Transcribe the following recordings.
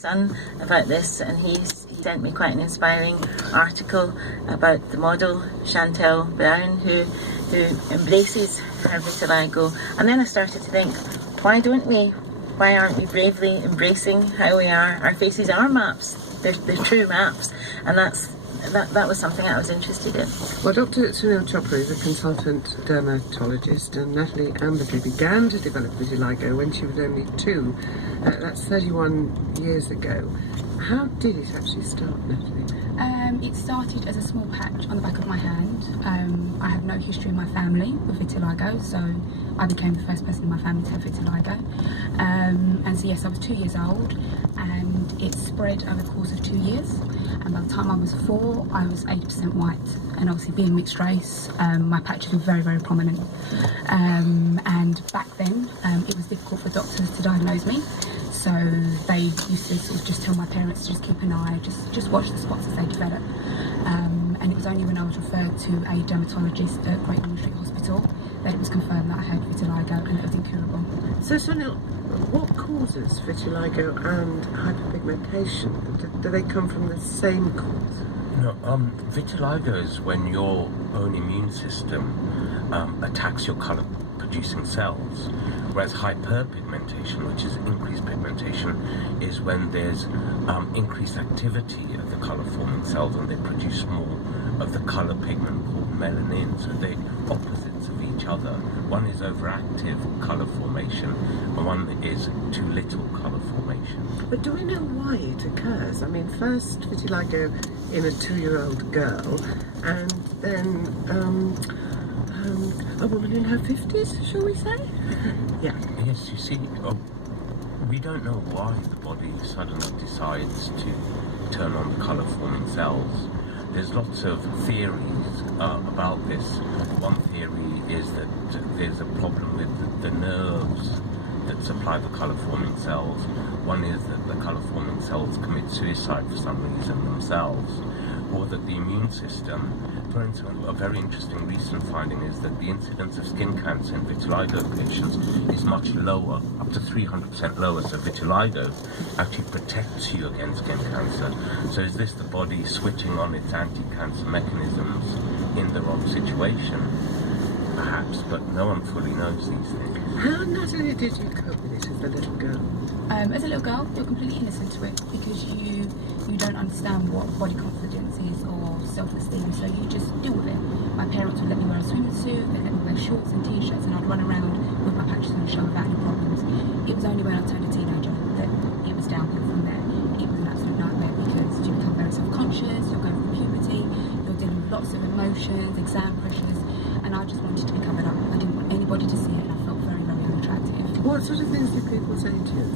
Son about this, and he sent me quite an inspiring article about the model Chantel Brown who embraces her vitiligo. And then I started to think, why aren't we bravely embracing how we are? Our faces are maps, they're true maps, and that was something I was interested in. Well, Dr. Sunil Chopra is a consultant dermatologist, and Natalie Ambersley began to develop vitiligo when she was only 2. That's 31 years ago. How did it actually start, Natalie? It started as a small patch on the back of my hand. I have no history in my family with vitiligo, so I became the first person in my family to have vitiligo. And so yes, I was 2 years old, and it spread over the course of 2 years. And by the time I was 4, I was 80% white. And obviously being mixed race, my patches were very, very prominent. And back then, it was difficult for doctors to diagnose me. So they used to sort of just tell my parents to just keep an eye, just watch the spots as they develop. And it was only when I was referred to a dermatologist at Great Ormond Street Hospital that it was confirmed that I had vitiligo and it was incurable. So Sunil, what causes vitiligo and hyperpigmentation? Do they come from the same cause? No, vitiligo is when your own immune system attacks your colour producing cells, whereas hyperpigmentation, which is increased pigmentation, is when there's increased activity of the colour forming cells and they produce more of the colour pigment called melanin. So they're opposites of each other. One is overactive colour formation and one is too little colour formation. But do we know why it occurs? I mean, first vitiligo in a 2-year-old girl, and then a woman in her 50s, shall we say? Yeah. Yes, you see, we don't know why the body suddenly decides to turn on the colour forming cells. There's lots of theories about this. One theory is that there's a problem with the nerves that supply the colour forming cells. One is that the colour forming cells commit suicide for some reason themselves, or that the immune system, for instance, a very interesting recent finding is that the incidence of skin cancer in vitiligo patients is much lower, up to 300% lower. So vitiligo actually protects you against skin cancer. So is this the body switching on its anti-cancer mechanisms in the wrong situation? Perhaps, but no one fully knows these things. How, Natalie, did you cope with it as a little girl? As a little girl, you're completely innocent to it because you don't understand what body confidence is or self-esteem, so you just deal with it. My parents would let me wear a swimming suit, they'd let me wear shorts and t-shirts, and I'd run around with my patches on the show without any problems. It was only when I turned a teenager that it was downhill from there. It was an absolute nightmare because you become very self-conscious, you're going through puberty, you're dealing with lots of emotions, exam pressures, and I just wanted to be covered up. I didn't want anybody to see it, and I felt very, very unattractive. What sort of things did people say to you?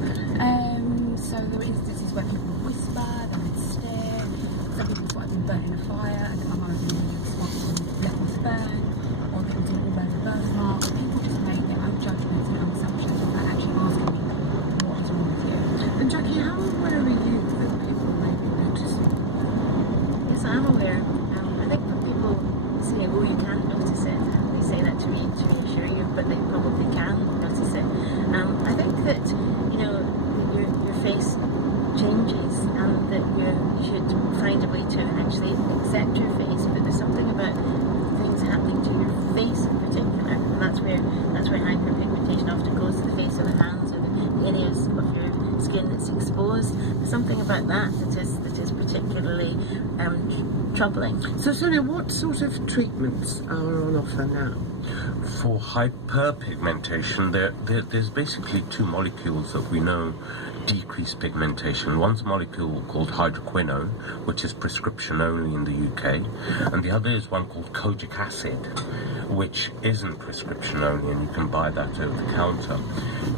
So there were instances where people would whisper, they would stare, some people thought I'd been burnt in a fire and that my mum had been really responsible for letting us burn, or there was an all-over birthmark. People just made their own judgments and own assumptions without actually asking me what is wrong with you. And Jackie, how aware are you that people may be noticing? Yes, I'm aware. I think when people say, oh, you can't notice it, they say that to reassure you, but they probably can notice it. I think that, your face changes and that you should find a way to actually accept your face, but there's something about things happening to your face in particular, and that's where hyperpigmentation often goes to the face or the hands or the areas of your skin that's exposed. There's something about that is particularly troubling. So Sonia, what sort of treatments are on offer now? For hyperpigmentation, there's basically 2 molecules that we know decrease pigmentation. One's a molecule called hydroquinone, which is prescription only in the UK, and the other is one called kojic acid, which isn't prescription only, and you can buy that over the counter.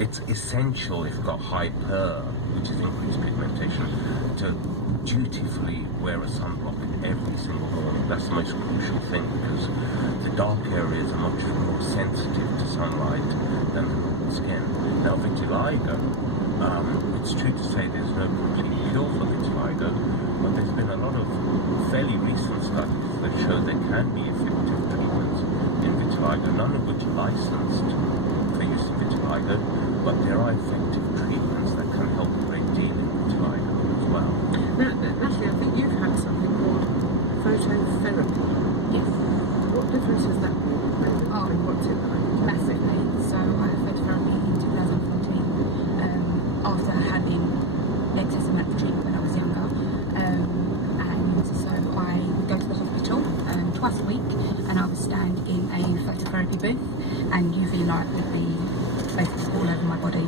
It's essential if you've got hyper, which is increased pigmentation, to dutifully wear a sunblock every single morning. That's the most crucial thing because the dark areas are much more sensitive to sunlight than the normal skin. Now vitiligo, it's true to say there's no complete cure for vitiligo, but there's been a lot of fairly recent studies that show there can be effective treatments in vitiligo, none of which are licensed for use in vitiligo, but there are effective treatments that can help a great deal in vitiligo. and in a phototherapy booth, and UV light would be basically all over my body.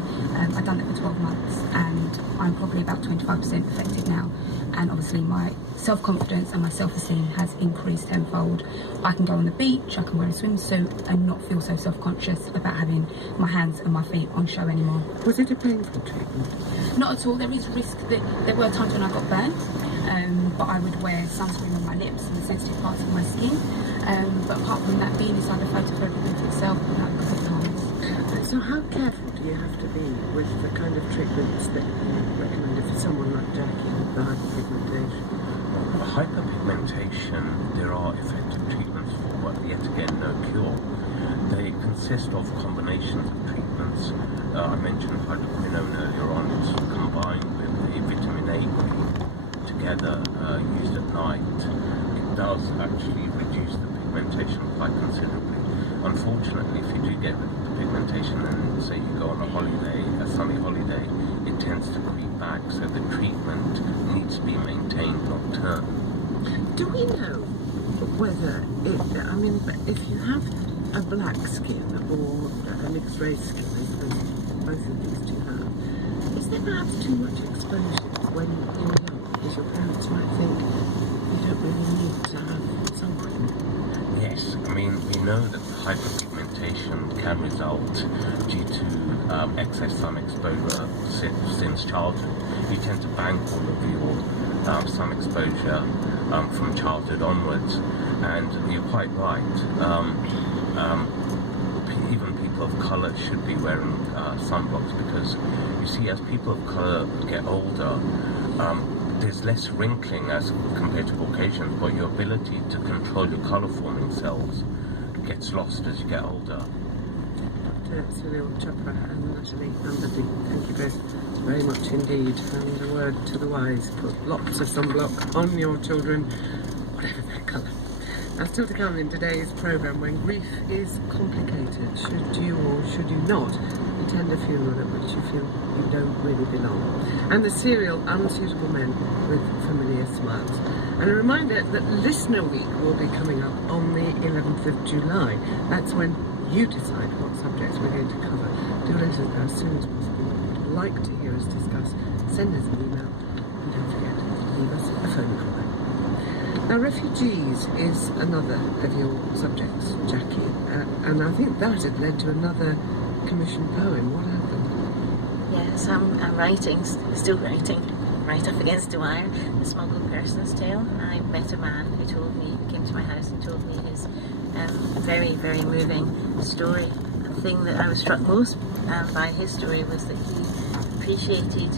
I've done it for 12 months and I'm probably about 25% effective now, and obviously my self-confidence and my self-esteem has increased tenfold. I can go on the beach, I can wear a swimsuit and not feel so self-conscious about having my hands and my feet on show anymore. Was it a painful treatment? Not at all. There is risk that there were times when I got burnt, but I would wear sunscreen on my lips and the sensitive parts of my skin. But apart from that, being inside the phototherapy booth itself, no, because it harms. So how careful do you have to be with the kind of treatments that you recommended for someone like Jackie with the hyperpigmentation? Hyperpigmentation, there are effective treatments for, but yet again, no cure. They consist of combinations of treatments. I mentioned hydroquinone earlier on. It's combined with a vitamin A cream together, used at night. It does actually reduce the pigmentation quite considerably. Unfortunately, if you do get rid of the pigmentation and say you go on a holiday, a sunny holiday, it tends to creep back, so the treatment needs to be maintained long term. Do we know whether if you have a black skin or a mixed race skin, as both of these two have, is there perhaps too much exposure when you're young? Because your parents might think you don't really need to have sunscreen. Yes, I mean, we know that hyperpigmentation can result due to excess sun exposure since childhood. You tend to bank all of your sun exposure from childhood onwards, and you're quite right. Even people of colour should be wearing sunblocks, because you see, as people of colour get older, there's less wrinkling as compared to Caucasians, but your ability to control your colour forming cells gets lost as you get older. Dr. Sunil Chopra and Natalie Amberdy, thank you both very much indeed. And a word to the wise, put lots of sunblock on your children, whatever their colour. Now, still to come in today's programme, when grief is complicated, should you or should you not attend a funeral at which you feel you don't really belong? And the serial Unsuitable Men with Familiar Smiles. And a reminder that Listener Week will be coming up on the 11th of July. That's when you decide what subjects we're going to cover. Do let us know as soon as possible what you'd like to hear us discuss. Send us an email, and don't forget to leave us a phone call. Now, refugees is another of your subjects, Jackie, and I think that had led to another commissioned poem. What happened? Yes, I'm writing, still writing, right up against the wire, The Smuggled Person's Tale. I met a man who told me, came to my house and told me his very, very moving story. And the thing that I was struck most by his story was that he appreciated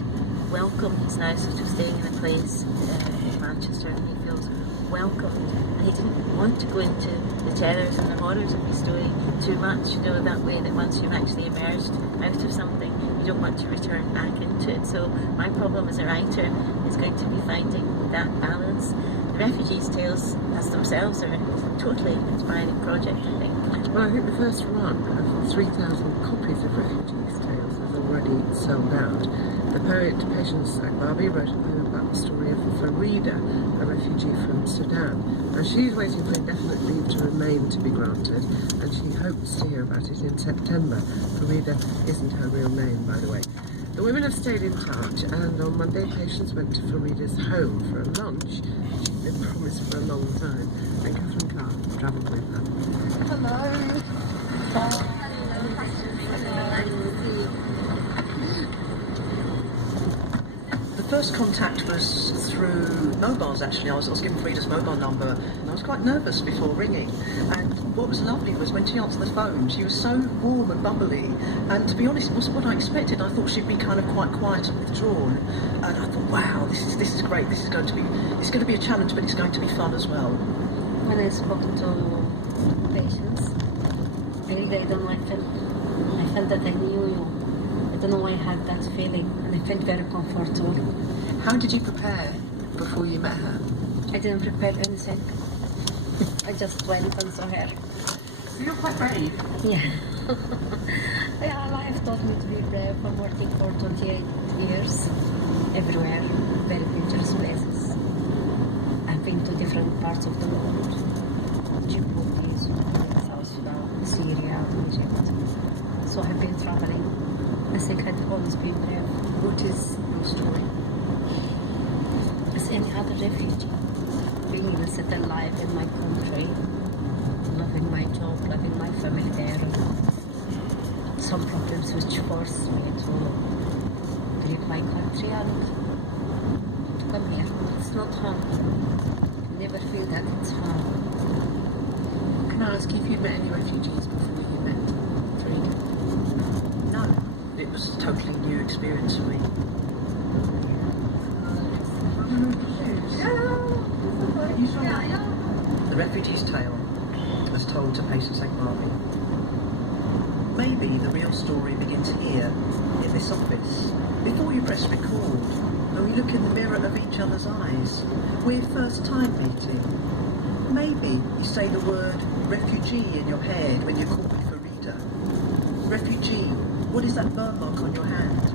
welcome. He's now sort of staying in a place in Manchester, and he feels welcome, and he didn't want to go into the terrors and the horrors of his story too much, you know, that way that once you've actually emerged out of something, you don't want to return back into it. So my problem as a writer is going to be finding that balance. The Refugees' Tales as themselves are a totally inspiring project, I think. Well, I think the first run of 3,000 copies of Refugees' Tales has already sold out. The poet Patience Akbabi wrote a poem about the story of Farida, a refugee from Sudan. Now, she's waiting for indefinite leave to remain to be granted, and she hopes to hear about it in September. Farida isn't her real name, by the way. The women have stayed in touch, and on Monday, Patience went to Farida's home for a lunch she'd been promised for a long time, and Catherine Carr travelled with her. Hello. The first contact was through mobiles, actually. I was given Frida's mobile number, and I was quite nervous before ringing. And what was lovely was when she answered the phone, she was so warm and bubbly, and to be honest, it wasn't what I expected. I thought she'd be kind of quite quiet and withdrawn, and I thought, wow, this is great. It's going to be a challenge, but it's going to be fun as well. When I spoke to Patience, I don't know, I felt that I knew you. I don't know why I had that feeling, and I felt very comfortable. How did you prepare before you met her? I didn't prepare anything. I just went and saw her. So you're quite brave. Yeah. Yeah, life taught me to be brave. I'm working for 28 years, everywhere, very dangerous places. I've been to different parts of the world, Djibouti, Somalia, about Syria and Egypt. So I've been traveling. I think I've always been brave. What is your story? As any other refugee, being in a settled life in my country, loving my job, loving my family there. Some problems which forced me to leave my country and to come here. It's not home. Never feel that it's home. Can I ask you if you'd met any refugees before you met Farida? No, it was a totally new experience for me. The Refugee's Tale was told to Patience St. Barbie. Maybe the real story begins here, in this office, before you press record, and we look in the mirror of each other's eyes. We're first time meeting. Maybe you say the word refugee in your head when you call me Farida. Refugee, what is that birthmark on your hand?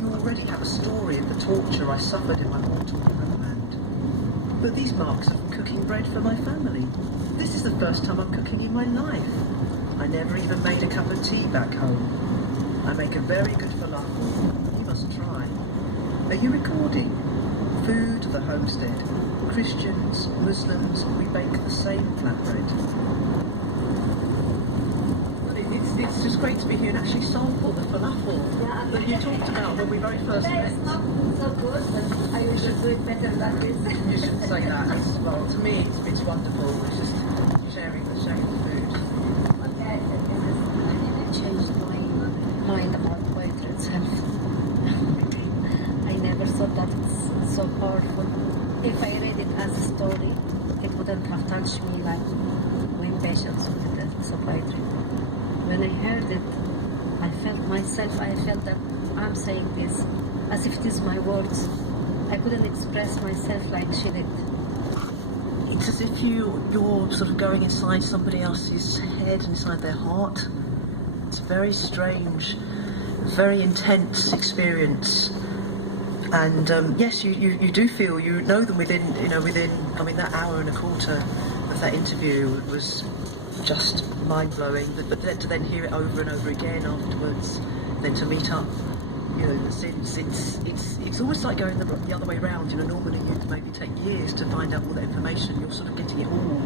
You already have a story of the torture I suffered in my mortal homeland. But these marks are from cooking bread for my family. This is the first time I'm cooking in my life. I never even made a cup of tea back home. I make a very good falafel. You must try. Are you recording? Food of the homestead. Christians, Muslims, we bake the same flatbread. It's just great to be here and actually sample the falafel that you talked about when we very first met. It's not so good, but I usually do it better than this. You shouldn't say that. Well, to me, it's wonderful. It's just sharing the food. Okay, I changed my mind about poetry itself. I never thought that it's so powerful. If I read it as a story, it wouldn't have touched me like when Patience did it as a poetry. When I heard it, I felt that I'm saying this as if it is my words. I couldn't express myself like she did. It's as if you're sort of going inside somebody else's head, inside their heart. It's a very strange, very intense experience. And yes, you do feel, you know them within, that hour and a quarter of that interview was just mind-blowing. But then to then hear it over and over again afterwards, then to meet up, since it's almost like going the other way around. Normally you'd maybe take years to find out all that information. You're sort of getting it all.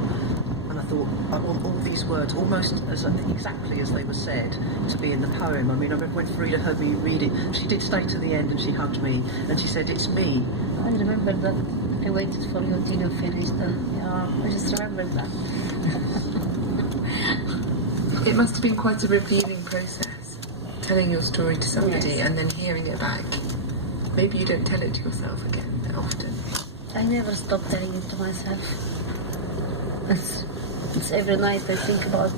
And I thought, I want all these words, almost exactly as they were said, to be in the poem. I remember when Farida heard me read it, she did stay to the end and she hugged me and she said, "It's me." I remember that I waited for you till you finished. I just remember that. It must have been quite a revealing process, telling your story to somebody Yes. and then hearing it back. Maybe you don't tell it to yourself again that often. I never stop telling it to myself. It's every night I think about